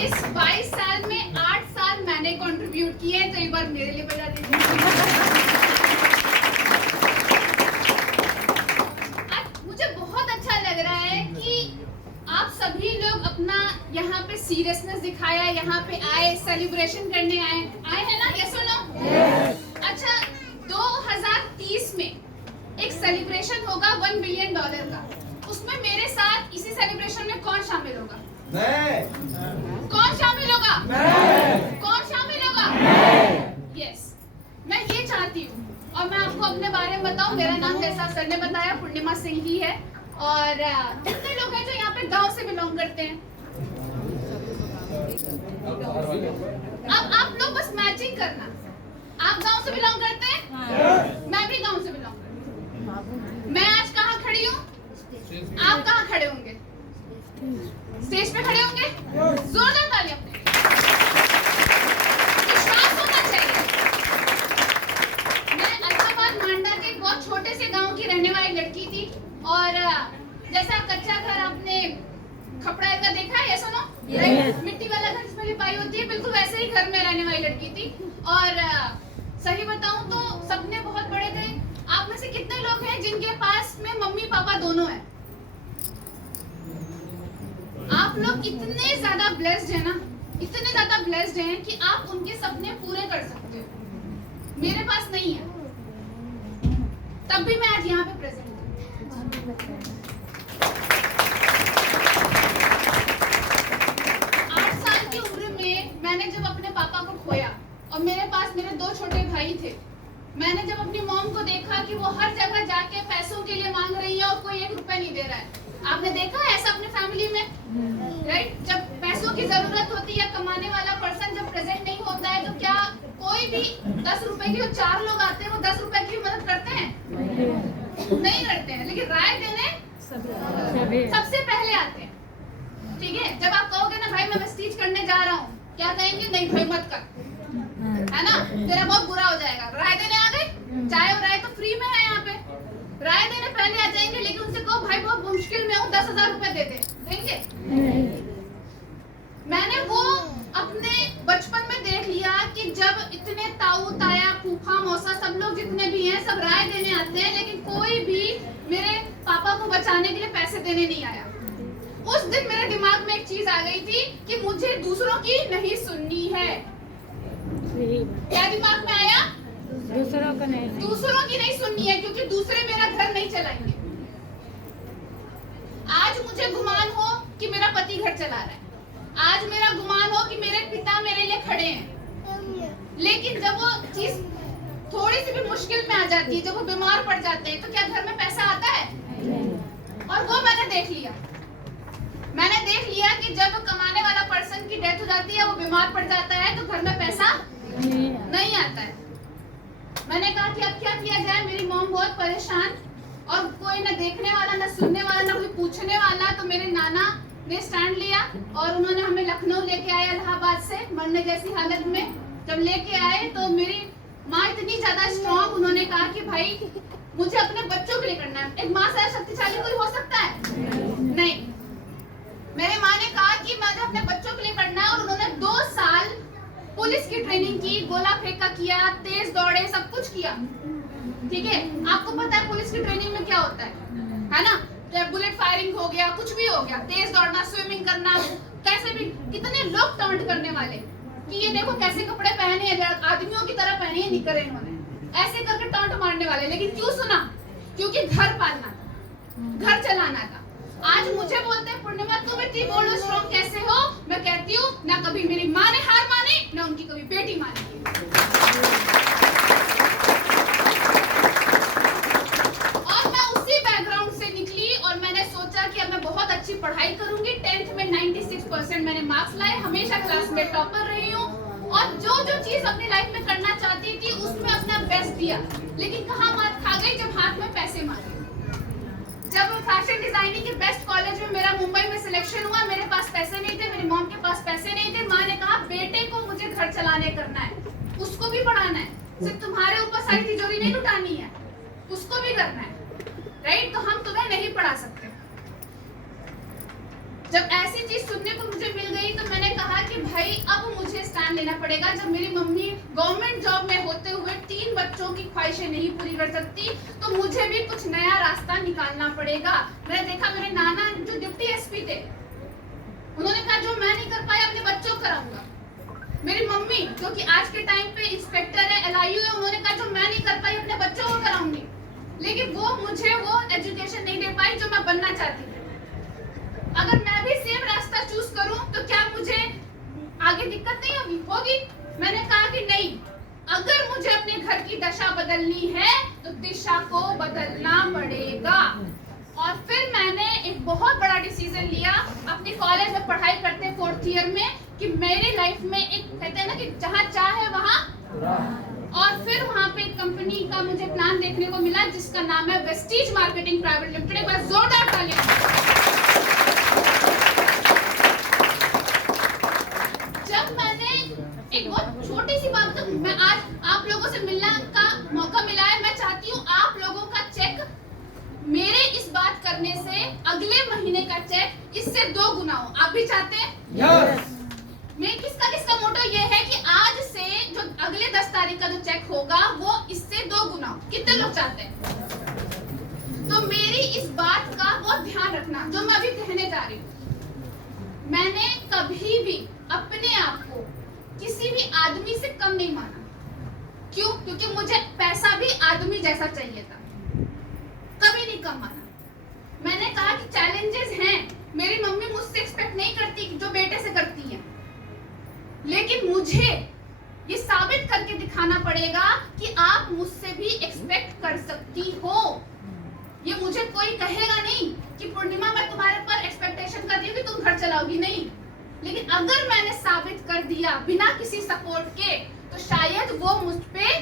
इस 22 साल में 8 साल मैंने कंट्रीब्यूट किए, तो एक बार मेरे लिए बजा दीजिए। मुझे बहुत अच्छा लग रहा है कि आप सभी लोग अपना यहाँ पे सीरियसनेस दिखाया, यहाँ पे आए, सेलिब्रेशन करने आए हैं ना? यस और नो? अच्छा, 2030 में एक सेलिब्रेशन होगा $1 बिलियन का। उसमें मेरे साथ इसी सेलिब्रेशन में कौन शामिल होगा? मैं। कौन शामिल होगा? मैं। कौन शामिल होगा? यस, मैं ये चाहती हूँ। और मैं आपको अपने बारे में बताऊं, मेरा नाम जैसा सर ने बताया पूर्णिमा सिंह ही है। और कितने लोग हैं जो यहाँ पे गांव से बिलोंग करते हैं? अब आप लोग बस मैचिंग करना। आप गांव से बिलोंग करते हैं? मैं भी गांव से बिलोंग करती हूँ। मैं आज कहाँ खड़ी हूँ? आप कहाँ खड़े होंगे? स्टेज पे खड़े होंगे? जोरदार तालियां अपने। विश्वास होना चाहिए। मैं अलाहाबाद मांडा के बहुत छोटे से गांव की रहने वाली लड़की थी। और जैसा कच्चा घर आपने खपड़ा का देखा है, यस और नो? मिट्टी वाला घर जिसमें लिपाई होती है, बिल्कुल वैसे ही घर में रहने वाली लड़की थी। और सही बताऊं तो सपने बहुत बड़े थे। आप में से कितने लोग हैं जिनके पास में मम्मी पापा दोनों हैं? आप लोग इतने ज्यादा ब्लेस्ड हैं ना, इतने ज्यादा ब्लेस्ड हैं कि आप उनके सपने पूरे कर सकते हो। मेरे पास नहीं है, तब भी मैं आज यहाँ पे प्रेजेंट हूँ। 8 साल की उम्र में मैंने जब अपने पापा को खोया और मेरे पास मेरे 2 छोटे भाई थे, मैंने जब अपनी मॉम को देखा कि वो हर जगह जाके पैसों के लिए मांग रही है और कोई 1 रुपया नहीं दे रहा है। आपने देखा है ऐसा अपने फैमिली में, राइट? जब पैसों की जरूरत होती है, कमाने वाला पर्सन जब प्रेजेंट नहीं होता है, तो क्या कोई भी 10 रुपए के 4 लोग आते हैं, वो 10 रुपए की मदद करते हैं? नहीं करते हैं। लेकिन राय देने सबसे पहले आते हैं। ठीक है, जब आप कहोगे ना भाई मैं स्टीच करने जा रहा हूँ, क्या कहेंगे? नहीं भाई मत कर, है ना, तेरा बहुत बुरा हो जाएगा। राय देने आ गए, चाय और राय तो फ्री में है यहाँ पे। राय देने पहले आ जाएंगे, लेकिन उनसे कहो भाई बहुत मुश्किल में हूँ, 10,000 रुपए दे दे, देंगे? मैंने वो अपने बचपन में देख लिया कि जब इतने ताऊ ताया फूफा मौसा सब लोग जितने भी हैं सब राय देने आते हैं, लेकिन कोई भी मेरे पापा को बचाने के लिए पैसे देने नहीं आया। उस दिन मेरे दिमाग में एक चीज आ गई थी कि मुझे दूसरों की नहीं सुननी है। क्या दिमाग में आया? दूसरों की नहीं सुननी है, क्योंकि दूसरे मेरा घर नहीं चलाएंगे। आज मुझे गुमान हो कि मेरा पति घर चला रहा है, आज मेरा गुमान हो कि मेरे पिता मेरे लिए खड़े हैं, लेकिन जब वो चीज थोड़ी सी भी मुश्किल में आ जाती है, जब वो बीमार पड़ जाते हैं, तो क्या घर में पैसा आता है? और वो मैंने देख लिया कि जब कमाने वाला पर्सन की डेथ हो जाती है, वो बीमार पड़ जाता है, तो घर में पैसा नहीं आता है। मैंने कहा कि अब क्या किया जाए? मेरी मॉम बहुत परेशान, और कोई ना देखने वाला, ना सुनने वाला, ना कोई पूछने वाला। तो मेरे नाना ने स्टैंड लिया और उन्होंने हमें लखनऊ लेके आए, इलाहाबाद से मरने जैसी हालत में। जब लेके आए तो मेरी माँ इतनी ज्यादा स्ट्रॉन्ग, उन्होंने कहा कि भाई मुझे अपने बच्चों के लिए करना है। एक माँ से शक्तिशाली कोई हो सकता है? नहीं। मेरी माँ ने कहा कि मुझे अपने बच्चों के लिए करना है, और उन्होंने 2 साल पुलिस की ट्रेनिंग की, गोला फेंका किया, तेज दौड़े, सब कुछ किया। ठीक है, आपको पता है पुलिस की ट्रेनिंग में क्या होता है ना? बुलेट फायरिंग हो गया, कुछ भी हो गया, तेज दौड़ना, स्विमिंग करना, कैसे भी। कितने लोग टॉन्ट करने वाले कि ये देखो कैसे कपड़े पहने हैं, आदमियों की तरह पहने हैं निकरे इन्होंने, ऐसे करके टॉन्ट मारने वाले। लेकिन क्यों सुना? क्योंकि घर पालना था, घर चलाना था। आज मुझे बोलते हैं पूर्णिमा तुम इतनी बोल्ड स्ट्रॉन्ग कैसे हो? मैं कहती हूँ ना कभी मेरी माँ ने हार मानी, ना उनकी कभी बेटी मानी। और मैं उसी बैकग्राउंड से निकली, और मैंने सोचा कि अब मैं बहुत अच्छी पढ़ाई करूंगी। 10th में 96% मैंने मार्क्स लाए, हमेशा क्लास में टॉपर रही हूँ, और जो चीज अपनी लाइफ में करना चाहती थी उसमें अपना बेस्ट दिया। लेकिन कहाँ मात खा गई? जब हाथ में पैसे मांगे। जब फैशन डिजाइनिंग के बेस्ट कॉलेज में मेरा मुंबई में सिलेक्शन हुआ, मेरे पास पैसे नहीं थे, मेरी मॉम के पास पैसे नहीं थे। माँ ने कहा बेटे को मुझे घर चलाने करना है, उसको भी पढ़ाना है, सिर्फ तुम्हारे ऊपर सारी तिजोरी नहीं लुटानी है, उसको भी करना है, राइट? तो हम तुम्हें नहीं पढ़ा सकते। जब ऐसी चीज सुनने को मुझे मिल गई, तो मैंने कहा कि भाई अब मुझे स्टैंड लेना पड़ेगा। जब मेरी मम्मी गवर्नमेंट जॉब में होते हुए 3 बच्चों की ख्वाहिशें नहीं पूरी कर सकती, तो मुझे भी कुछ नया रास्ता निकालना पड़ेगा। मैंने देखा मेरे नाना जो डिप्टी एसपी थे, उन्होंने कहा जो मैं नहीं कर पाया अपने बच्चों को कराऊंगा। मेरी मम्मी जो कि आज के टाइम पे इंस्पेक्टर है, LIU है, उन्होंने कहा जो मैं नहीं कर पाई अपने बच्चों को कराऊंगी। लेकिन वो मुझे वो एजुकेशन नहीं दे पाई जो मैं बनना चाहती थी। अगर मैं भी सेम रास्ता चूज करूं तो क्या मुझे आगे दिक्कत नहीं होगी? मैंने कहा कि नहीं, अगर मुझे अपने घर की दशा बदलनी है तो दिशा को बदलना पड़ेगा। और फिर मैंने एक बहुत बड़ा डिसीजन लिया अपनी कॉलेज में पढ़ाई करते 4th ईयर में, कि मेरी लाइफ में एक कहते हैं ना कि जहाँ चाहे वहाँ। और फिर वहाँ पे एक कंपनी का मुझे प्लान देखने को मिला जिसका नाम है वेस्टीज मार्केटिंग प्राइवेट लिमिटेड। एक बार जोरदार तालियां। जब मैंने एक बहुत छोटी सी बात, तो मैं आज आप लोगों से मिलने का मौका मिला है, मैं चाहती हूँ आप लोगों का चेक मेरे इस बात करने से अगले महीने का चेक इससे 2 गुना हो। आप भी चाहते हैं? यस। मैं किसका मोटो ये है कि आज से जो अगले 10 तारीख का जो चेक होगा वो इससे 2 गुना हो। कितने लोग चाहते हैं? तो मेरी इस बात का बहुत ध्यान रखना जो मैं अभी कहने जा रही हूँ। मैंने कभी भी अपने आप को किसी भी आदमी से कम नहीं माना। क्यों? क्योंकि मुझे पैसा भी आदमी जैसा चाहिए था, कभी नहीं कम माना। मैंने कहा कि चैलेंजेस हैं, मेरी मम्मी मुझसे एक्सपेक्ट नहीं करती जो बेटे से करती है, लेकिन मुझे ये साबित करके दिखाना पड़ेगा कि आप मुझसे भी एक्सपेक्ट कर सकती हो। ये मुझे कोई कहेगा नहीं कि पूर्णिमा मैं तुम्हारे पर एक्सपेक्टेशन कर रही हूँ कि तुम घर चलाओगी, नहीं। लेकिन अगर मैंने साबित कर दिया बिना किसी सपोर्ट के, तो शायद वो मुझ पे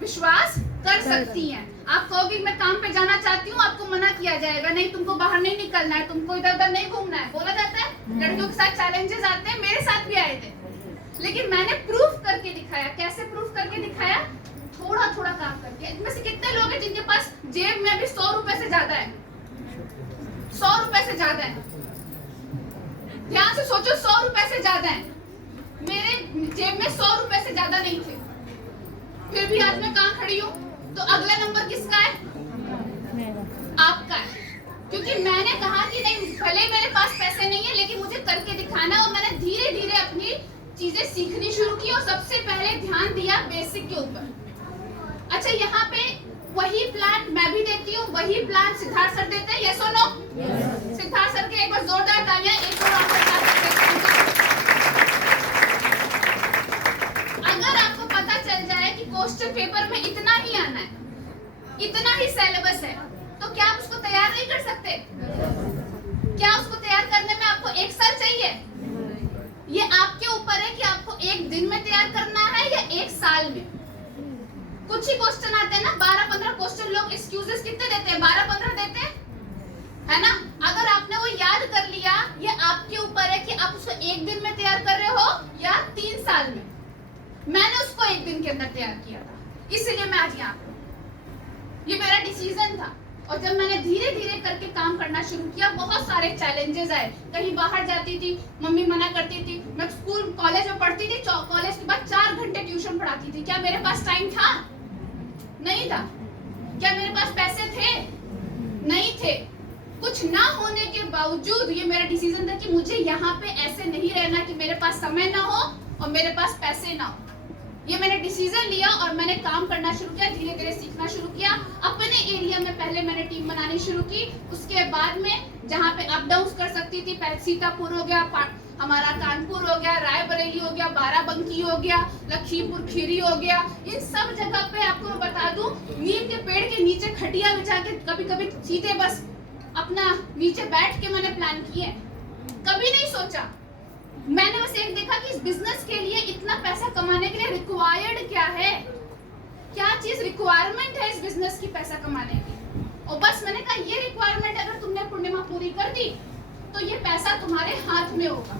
विश्वास कर सकती हैं। आप कहोगे मैं काम पे जाना चाहती हूँ, आपको मना किया जाएगा, नहीं तुमको बाहर नहीं निकलना है, तुमको इधर उधर नहीं घूमना है, बोला जाता है। लड़कियों के साथ चैलेंजेस आते हैं, मेरे साथ भी आए थे, लेकिन मैंने प्रूफ करके दिखाया। कैसे प्रूफ करके दिखाया? थोड़ा थोड़ा काम करके। इनमें से कितने लोग हैं जिनके पास जेब में अभी 100 रुपए से ज्यादा है? 100 रुपए से ज्यादा है। ध्यान से सोचो, 100 रुपए से ज्यादा है। मेरे जेब में 100 रुपए से ज्यादा नहीं थे, फिर भी आज मैं कहाँ खड़ी हूँ। तो अगला नंबर किसका है? आपका है। क्योंकि मैंने कहा कि नहीं, भले मेरे पास पैसे नहीं है लेकिन मुझे करके दिखाना। और मैंने धीरे धीरे अपनी चीजें सीखनी शुरू की और सबसे पहले ध्यान दिया बेसिक के ऊपर। अच्छा, यहाँ पे वही प्लान मैं भी देती हूँ, वही प्लान सिद्धार्थ सर देते हैं, यस और नो? सिद्धार्थ सर के एक बार जोरदार तालियां। एक और अगर आपको पता चल जाए कि क्वेश्चन पेपर में इतना ही आना है, इतना ही सिलेबस है, तो क्या आप उसको तैयार नहीं कर सकते? क्या उसको तैयार करने में आपको 1 साल चाहिए? ये आपके ऊपर है कि आपको 1 दिन में तैयार करना है या 1 साल में। कुछ ही क्वेश्चन आते हैं ना, 12-15 क्वेश्चन। लोग एक्सक्यूजेस कितने देते हैं? 12-15 देते हैं, है ना? अगर आपने वो याद कर लिया, ये आपके ऊपर है कि आप उसको 1 दिन में तैयार कर रहे हो या 3 साल में। मैंने उसको 1 दिन के अंदर तैयार किया था, इसलिए मैं आज यहाँ पे। ये मेरा डिसीजन था। और जब मैंने धीरे धीरे करके काम करना शुरू किया, बहुत सारे चैलेंजेस आए। कहीं बाहर जाती थी, मम्मी मना करती थी। मैं स्कूल कॉलेज में पढ़ती थी, कॉलेज के बाद 4 घंटे ट्यूशन पढ़ाती थी। क्या मेरे पास टाइम था? नहीं था। क्या मेरे पास पैसे थे? नहीं थे। कुछ ना होने के बावजूद ये मेरा डिसीजन था कि मुझे यहाँ पे ऐसे नहीं रहना कि मेरे पास समय ना हो और मेरे पास पैसे ना हो। ये मैंने डिसीजन लिया और मैंने काम करना शुरू किया, धीरे धीरे सीखना शुरू किया। अपने एरिया में पहले मैंने टीम बनानी शुरू की। उसके बाद में जहाँ पे अप डाउन कर सकती थी, सीतापुर हो गया, हमारा कानपुर हो गया, रायबरेली हो गया, बाराबंकी हो गया, लखीमपुर खीरी हो गया, इन सब जगह पे आपको मैं बता दूं, नीम के पेड़ के नीचे खटिया बिछा के कभी कभी सीधे बस अपना नीचे बैठ के मैंने प्लान किए। कभी नहीं सोचा, मैंने बस एक देखा कि इस बिजनेस के लिए इतना पैसा कमाने के लिए रिक्वायर्ड क्या है, क्या चीज रिक्वायरमेंट है इस बिजनेस की पैसा कमाने की। और बस मैंने कहा ये रिक्वायरमेंट अगर तुमने पूर्णिमा पूरी कर दी तो ये पैसा तुम्हारे हाथ में होगा।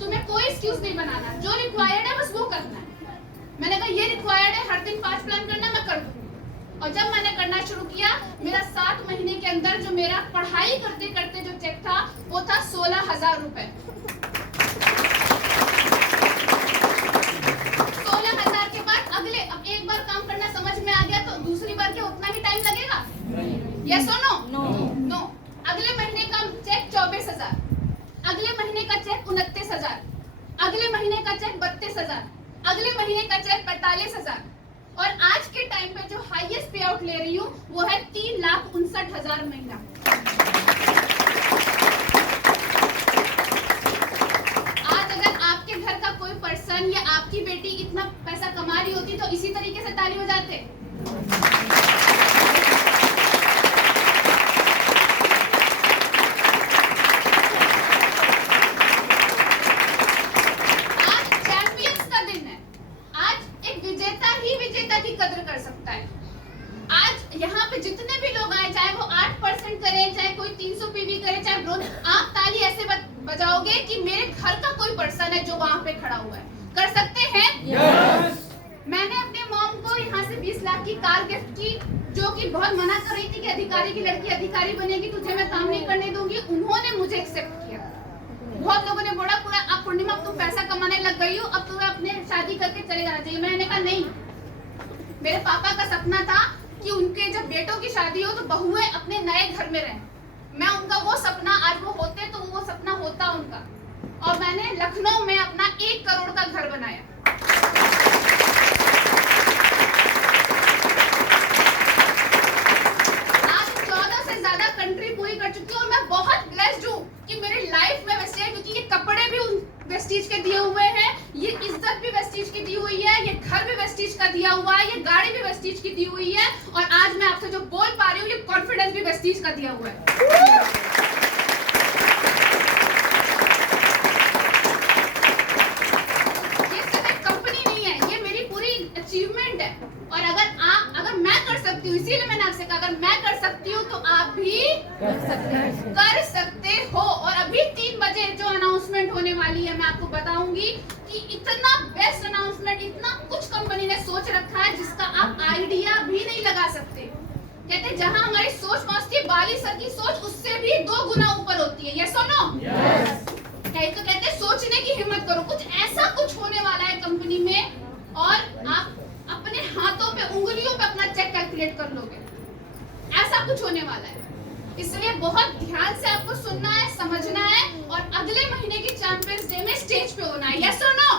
तुम्हें कोई एक्सक्यूज नहीं बनाना, जो रिक्वायर्ड है बस वो करना है। मैंने कहा ये रिक्वायर्ड है, हर दिन 5 प्लान करना, मैं कर दूँ। और जब मैंने करना शुरू किया, मेरा 7 महीने के अंदर जो मेरा पढ़ाई करते करते जो चेक था वो था 16,000 रुपए। 45,000, अगले महीने का चेक 45,000, और आज के टाइम पे जो हाईएस्ट पे आउट ले रही हूँ वो है 3,59,000 महीना। आज अगर आपके घर का कोई पर्सन या आपकी बेटी इतना पैसा कमा रही होती तो इसी तरीके से ताली हो जाते। कदर कर सकता है। आज यहाँ पे जितने भी लोग आए, चाहे वो 8% करें, चाहे कोई 300 पीवी करे, चाहे ब्रोन, आप ताली ऐसे बजाओगे कि मेरे घर का कोई पर्सन है जो वहाँ पे खड़ा हुआ है। कर सकते हैं? yes! मैंने अपने मॉम को यहाँ से 20 लाख की कार गिफ्ट की, जो कि बहुत मना कर रही थी कि अधिकारी की लड़की अधिकारी बनेगी, तुझे मैं काम नहीं करने दूंगी। उन्होंने मुझे एक्सेप्ट किया। बहुत लोगों ने बोला पूरा अब पूर्णिमा तुम पैसा कमाने लग गई हो, अब तुम्हें अपने शादी करके चले जाना चाहिए। मैंने कहा नहीं, मेरे पापा का सपना था कि उनके जब बेटों की शादी हो तो बहुएं अपने नए घर में रहें। मैं उनका वो सपना, आज वो होते तो वो सपना होता उनका, और मैंने लखनऊ में अपना 1 करोड़ का घर बनाया। आज 14 से ज्यादा कंट्री पूरी कर चुकी हूँ और मैं बहुत ब्लेस्ड हूँ कि मेरी लाइफ में वैसे है, क्योंकि ये कपड़े भी उन वेस्टीज के दिए हुए हैं, ये इज्जत भी वेस्टीज की दी हुई है, ये घर भी वेस्टीज का दिया हुआ है, ये गाड़ी भी वेस्टीज की दी हुई है, और आज मैं आपसे जो बोल पा रही हूँ ये कॉन्फिडेंस भी वेस्टीज का दिया हुआ है। ये सिर्फ एक कंपनी नहीं है, ये मेरी पूरी अचीवमेंट है। और अगर मैं कर सकती हूँ, इसीलिए मैंने आपसे कहा अगर मैं कर सकती हूँ तो आप भी कर सकते हो। और अभी 3 बजे जो अनाउंसमेंट होने वाली है, मैं आपको बताऊंगी कि इतना बेस्ट अनाउंसमेंट, इतना कुछ कंपनी ने सोच रखा है जिसका आप आइडिया भी नहीं लगा सकते। कहते जहां हमारी सोच पहुंचती है, बाली सर की सोच उससे भी 2 गुना ऊपर होती है। यस और नो? तो कहते सोचने की हिम्मत करो, कुछ ऐसा कुछ होने वाला है कंपनी में, और आप अपने हाथों पे, उंगलियों पे अपना चेक कैलकुलेट कर लोगे। ऐसा कुछ होने वाला है, इसलिए बहुत ध्यान से आपको सुनना है, समझना है, और अगले महीने की चैंपियंस डे में स्टेज पे होना है। यस और नो?